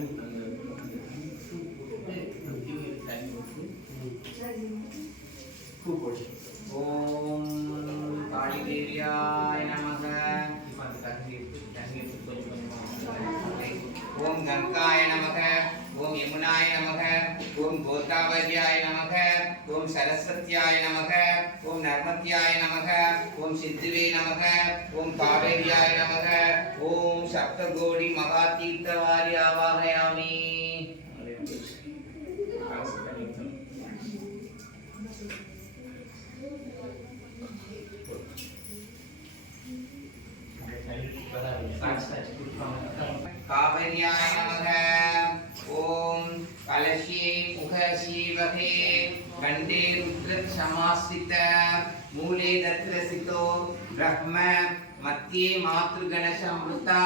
ஓம் காளிதேவியாய நமக. ஓம் கங்காய நமக. ஓம் யமுனாய நமக. ஓம் கோதாவரியாய நமக. ஓம் சரஸ்வத்யாய நமக. ஓம் நர்மத்யாய நமக. ஓம் சித்துவே நமக. ஓம் காவேரியாய நமக. ஓம் சப்தகோடி மகாதீர்த்தவாரியாவாகயாமி. कावेर्याय नमः. ओम कलशे मुखशीवहे गंडे रुद्र समास्थित मूले दत्रसितो ब्रह्म मध्ये मातृगण संवृता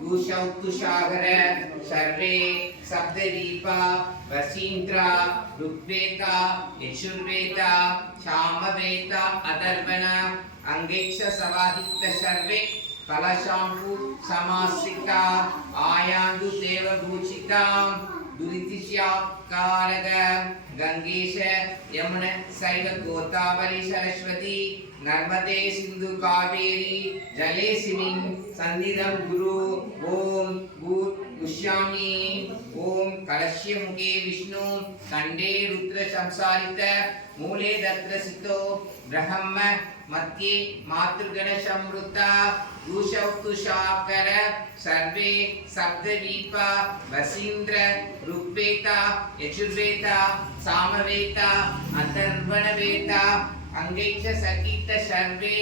दूषौतुषागर सर्वे सप्तदीपा वसीन्द्रा ऋग्वेदा यजुर्वेदा सामवेदा अदर्वण अंगेक्ष सवाहित सर्वे कलशांपु समासिता आयांदु देवभूषिता दुरितिश्याकारक गंगेश यमुन शैव गोदावरी सरस्वती नर्मदे सिंधु कावेरी जलेस्मिन् सन्निधं गुरु. ओम भूत पुष्यामि. ओम कलश्य मुखे विष्णु कंडे रुद्र संसारित मूले दत्रसितो ब्रह्म मध्ये मातृगण संवृता दूषौतुषाकर सर्वे सप्तदीपा वसीन्द्र ऋग्वेदा यजुर्वेदा सामवेदा अथर्वणवेदा अंगेक्ष सकित सर्वे